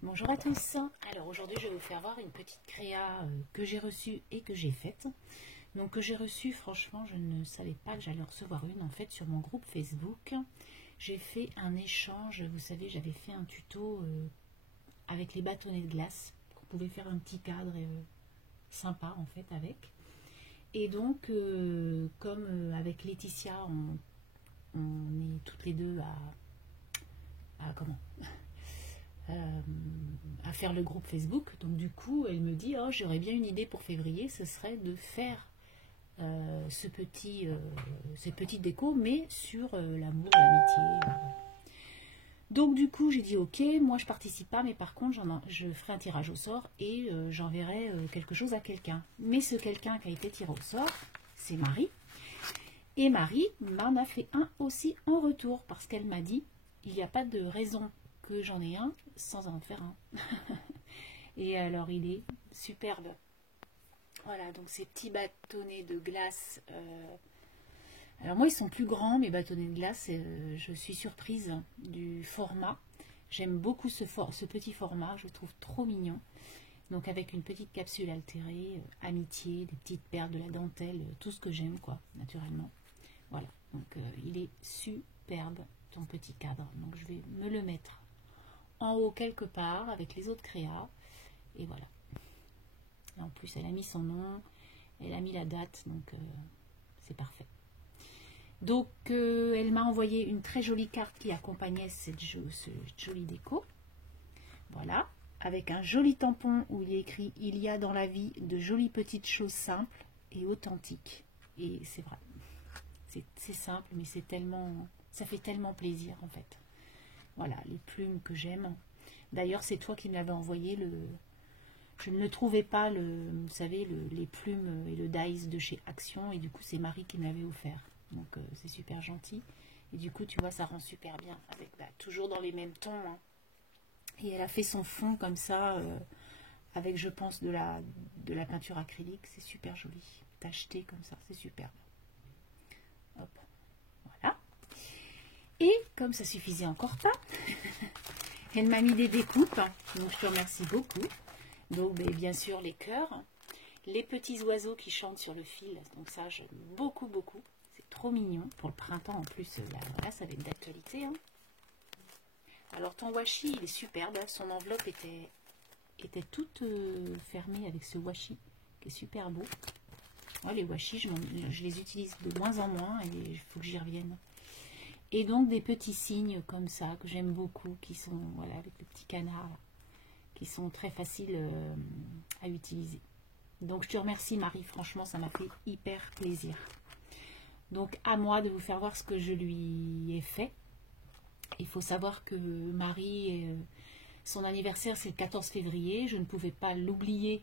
Bonjour à tous. Alors aujourd'hui je vais vous faire voir une petite créa que j'ai reçue et que j'ai faite. Donc que j'ai reçue, franchement je ne savais pas que j'allais recevoir une en fait sur mon groupe Facebook. J'ai fait un échange, vous savez j'avais fait un tuto avec les bâtonnets de glace. On pouvait faire un petit cadre sympa en fait avec. Et donc comme avec Laetitia on est toutes les deux à faire le groupe Facebook. Donc du coup, elle me dit, oh, j'aurais bien une idée pour février, ce serait de faire cette petite déco, mais sur l'amour, l'amitié. Donc du coup, j'ai dit, ok, moi je participe pas, mais par contre, je ferai un tirage au sort et j'enverrai quelque chose à quelqu'un. Mais ce quelqu'un qui a été tiré au sort, c'est Marie. Et Marie m'en a fait un aussi en retour, parce qu'elle m'a dit, il n'y a pas de raison que j'en ai un sans en faire un. Et alors il est superbe. Voilà, donc ces petits bâtonnets de glace. Alors moi ils sont plus grands, mes bâtonnets de glace. Je suis surprise du format. J'aime beaucoup ce petit format, je le trouve trop mignon. Donc avec une petite capsule altérée, amitié, des petites perles, de la dentelle, tout ce que j'aime quoi, naturellement. Voilà, donc il est superbe ton petit cadre. Donc je vais me le mettre en haut quelque part avec les autres créas. Et voilà. Et en plus, elle a mis son nom, elle a mis la date, donc c'est parfait. Donc, elle m'a envoyé une très jolie carte qui accompagnait cette jolie déco. Voilà, avec un joli tampon où il est écrit « Il y a dans la vie de jolies petites choses simples et authentiques ». Et c'est vrai, c'est simple, mais c'est tellement, ça fait tellement plaisir en fait. Voilà, les plumes que j'aime. D'ailleurs, c'est toi qui me l'avais envoyé Je ne le trouvais pas, vous savez, les plumes et le dice de chez Action. Et du coup, c'est Marie qui me l'avait offert. Donc, c'est super gentil. Et du coup, tu vois, ça rend super bien. Avec toujours dans les mêmes tons. Hein. Et elle a fait son fond comme ça, avec, je pense, de la peinture acrylique. C'est super joli. Tacheté comme ça, c'est superbe. Hop, voilà. Et comme ça suffisait encore pas, elle m'a mis des découpes. Donc, je te remercie beaucoup. Donc, bien sûr, les cœurs, les petits oiseaux qui chantent sur le fil. Donc ça, j'aime beaucoup, beaucoup. C'est trop mignon. Pour le printemps, en plus, là ça va être d'actualité. Hein. Alors, ton washi, il est superbe. Son enveloppe était toute fermée avec ce washi, qui est super beau. Ouais, les washi, je les utilise de moins en moins et il faut que j'y revienne. Et donc, des petits signes comme ça, que j'aime beaucoup, qui sont, voilà, avec le petit canard, là, qui sont très faciles à utiliser. Donc je te remercie Marie, franchement ça m'a fait hyper plaisir. Donc à moi de vous faire voir ce que je lui ai fait. Il faut savoir que Marie, son anniversaire c'est le 14 février, je ne pouvais pas l'oublier.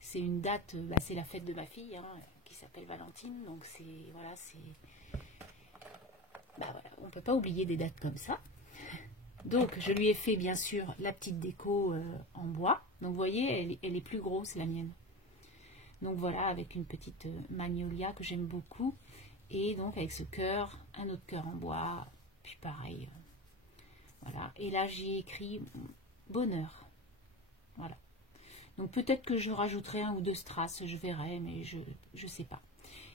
C'est une date, c'est la fête de ma fille hein, qui s'appelle Valentine, donc c'est voilà, voilà, on ne peut pas oublier des dates comme ça. Donc, je lui ai fait, bien sûr, la petite déco en bois. Donc, vous voyez, elle est plus grosse, la mienne. Donc, voilà, avec une petite magnolia que j'aime beaucoup. Et donc, avec ce cœur, un autre cœur en bois. Puis, pareil. Voilà. Et là, j'ai écrit bonheur. Voilà. Donc, peut-être que je rajouterai un ou deux strass, je verrai, mais je ne sais pas.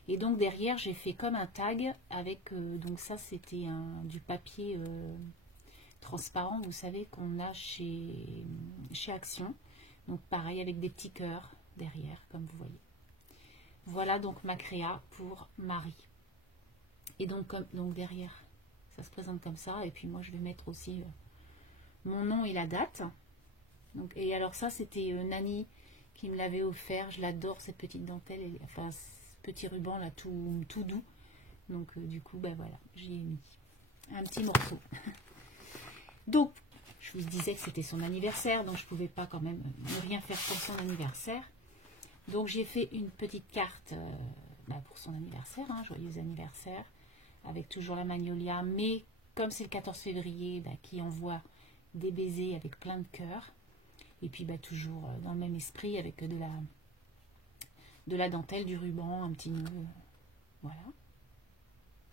Et donc, derrière, j'ai fait comme un tag avec... donc, ça, c'était du papier... transparent, vous savez, qu'on a chez Action. Donc pareil avec des petits cœurs derrière, comme vous voyez. Voilà donc ma créa pour Marie. Et donc derrière, ça se présente comme ça. Et puis moi, je vais mettre aussi mon nom et la date. Donc, et alors ça, c'était Nani qui me l'avait offert. Je l'adore, cette petite dentelle. Enfin, ce petit ruban là, tout doux. Donc du coup, voilà, j'y ai mis un petit morceau. Donc, je vous disais que c'était son anniversaire, donc je ne pouvais pas quand même ne rien faire pour son anniversaire. Donc, j'ai fait une petite carte pour son anniversaire, hein, joyeux anniversaire, avec toujours la magnolia, mais comme c'est le 14 février, qui envoie des baisers avec plein de cœurs, et puis toujours dans le même esprit, avec de la dentelle, du ruban, un petit nœud, voilà.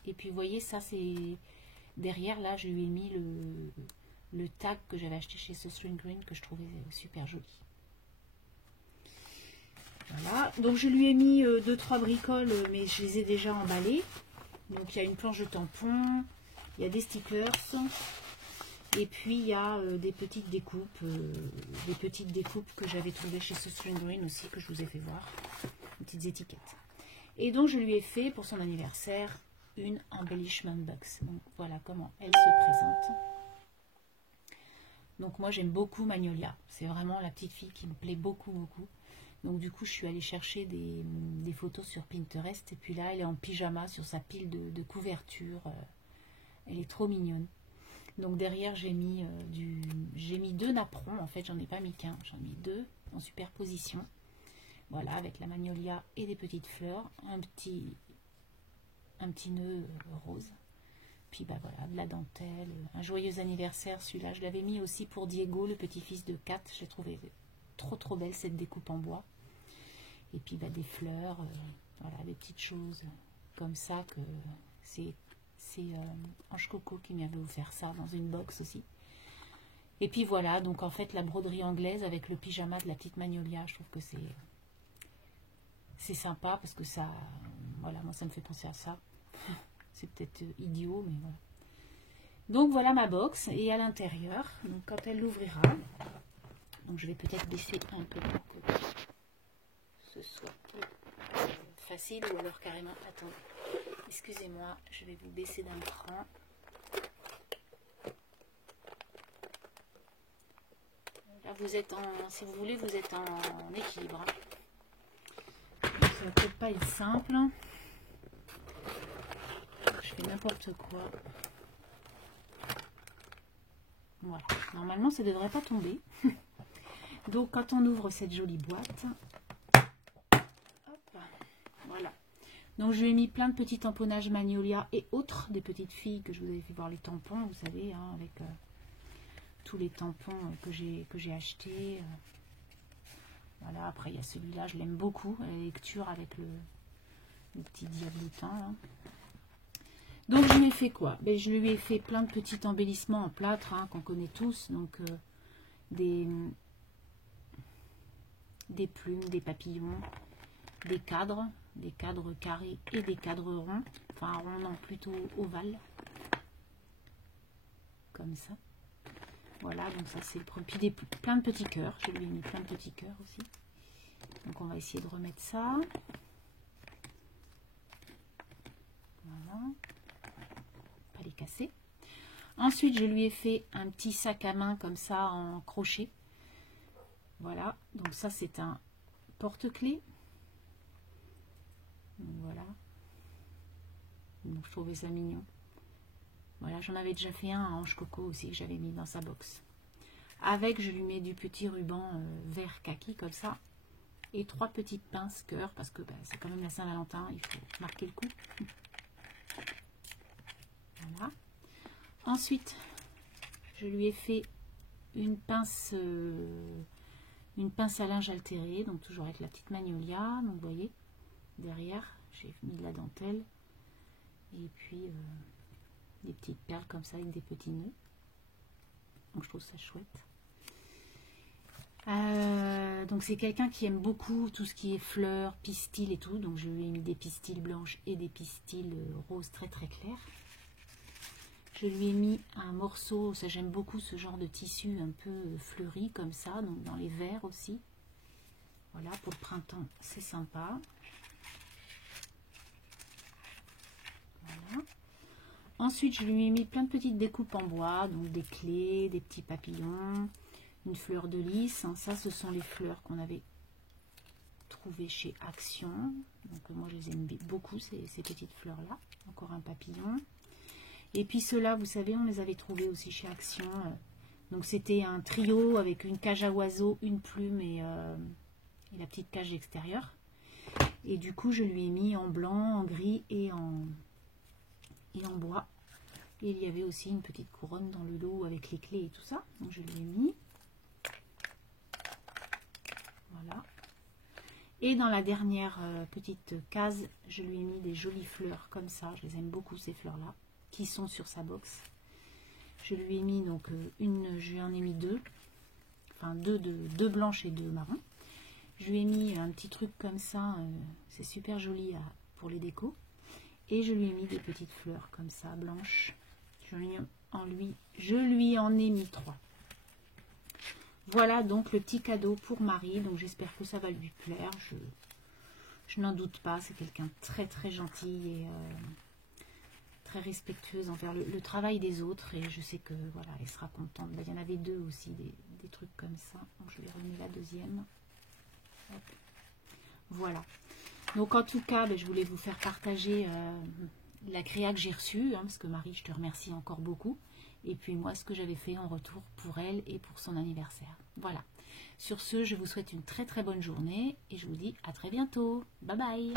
Et puis, vous voyez, ça c'est... Derrière, là, je lui ai mis le tag que j'avais acheté chez So String Green, que je trouvais super joli. Voilà, donc je lui ai mis 2-3 bricoles, mais je les ai déjà emballées. Donc il y a une planche de tampons, il y a des stickers, et puis il y a des petites découpes que j'avais trouvées chez So String Green aussi, que je vous ai fait voir, des petites étiquettes. Et donc je lui ai fait pour son anniversaire une embellishment box. Donc voilà comment elle se présente. Donc moi j'aime beaucoup Magnolia, c'est vraiment la petite fille qui me plaît beaucoup. Donc du coup je suis allée chercher des photos sur Pinterest, et puis là elle est en pyjama sur sa pile de couverture, elle est trop mignonne. Donc derrière j'ai mis deux napperons, en fait j'en ai pas mis qu'un, j'en ai mis deux en superposition. Voilà, avec la magnolia et des petites fleurs, un petit nœud rose. Puis bah voilà, de la dentelle, un joyeux anniversaire, celui-là je l'avais mis aussi pour Diego, le petit-fils de Kat. J'ai trouvé trop belle cette découpe en bois. Et puis bah, des fleurs, voilà, des petites choses comme ça, que c'est Ange Coco qui m'avait offert ça dans une box aussi. Et puis voilà, donc en fait la broderie anglaise avec le pyjama de la petite Magnolia, je trouve que c'est sympa, parce que ça, voilà, moi ça me fait penser à ça. C'est peut-être idiot, mais voilà. Donc voilà ma box, et à l'intérieur, donc quand elle l'ouvrira, donc je vais peut-être baisser un peu pour que ce soit plus facile, ou alors carrément, attendez, excusez-moi, je vais vous baisser d'un cran. Là vous êtes si vous voulez, vous êtes en équilibre. Ça va peut-être pas être simple. Je fais n'importe quoi. Voilà, normalement ça ne devrait pas tomber. Donc quand on ouvre cette jolie boîte, hop, voilà. Donc je lui ai mis plein de petits tamponnages Magnolia et autres, des petites filles que je vous avais fait voir les tampons, vous savez, hein, avec tous les tampons que j'ai achetés. Voilà, après il y a celui-là, je l'aime beaucoup, la lecture avec le petit diablotin. Hein. Donc je lui ai fait quoi? Ben, je lui ai fait plein de petits embellissements en plâtre, hein, qu'on connaît tous. Donc des plumes, des papillons, des cadres carrés et des cadres ronds. Enfin ronds, non, plutôt ovales. Comme ça. Voilà, donc ça c'est le premier. Puis plein de petits cœurs. Je lui ai mis plein de petits cœurs aussi. Donc on va essayer de remettre ça. Voilà. Pas les casser. Ensuite, je lui ai fait un petit sac à main comme ça en crochet. Voilà, donc ça c'est un porte-clés. Voilà. Donc je trouvais ça mignon. Voilà, j'en avais déjà fait un à Ange Coco aussi que j'avais mis dans sa box. Avec, je lui mets du petit ruban vert kaki comme ça. Et 3 petites pinces cœur, parce que bah, c'est quand même la Saint-Valentin, il faut marquer le coup. Voilà. Ensuite, je lui ai fait une pince à linge altérée, donc toujours avec la petite Magnolia. Donc vous voyez, derrière, j'ai mis de la dentelle. Et puis des petites perles comme ça avec des petits nœuds. Donc je trouve ça chouette. Donc c'est quelqu'un qui aime beaucoup tout ce qui est fleurs, pistils et tout. Donc je lui ai mis des pistils blanches et des pistils roses très clairs. Je lui ai mis un morceau, ça j'aime beaucoup ce genre de tissu un peu fleuri comme ça, donc dans les verts aussi. Voilà, pour le printemps, c'est sympa. Voilà. Ensuite, je lui ai mis plein de petites découpes en bois, donc des clés, des petits papillons, une fleur de lys. Ça, ce sont les fleurs qu'on avait trouvées chez Action. Donc moi, je les aime beaucoup, ces petites fleurs-là. Encore un papillon. Et puis ceux-là, vous savez, on les avait trouvés aussi chez Action. Donc c'était un trio avec une cage à oiseaux, une plume et la petite cage extérieure. Et du coup, je lui ai mis en blanc, en gris et en bois. Et il y avait aussi une petite couronne dans le dos avec les clés et tout ça. Donc je lui ai mis. Voilà. Et dans la dernière petite case, je lui ai mis des jolies fleurs comme ça. Je les aime beaucoup ces fleurs-là, qui sont sur sa box. Je lui ai mis donc j'en ai mis deux. Enfin deux blanches et deux marrons. Je lui ai mis un petit truc comme ça. C'est super joli pour les décos. Et je lui ai mis des petites fleurs comme ça, blanches. Je lui en ai mis 3. Voilà donc le petit cadeau pour Marie. Donc j'espère que ça va lui plaire. Je n'en doute pas. C'est quelqu'un de très très gentil et très respectueuse envers le travail des autres. Et je sais que voilà, elle sera contente. Là, il y en avait 2 aussi, des trucs comme ça. Donc je lui remets la deuxième. Hop. Voilà. Donc en tout cas, je voulais vous faire partager la créa que j'ai reçue, parce que Marie, je te remercie encore beaucoup. Et puis moi, ce que j'avais fait en retour pour elle et pour son anniversaire. Voilà. Sur ce, je vous souhaite une très très bonne journée et je vous dis à très bientôt. Bye bye.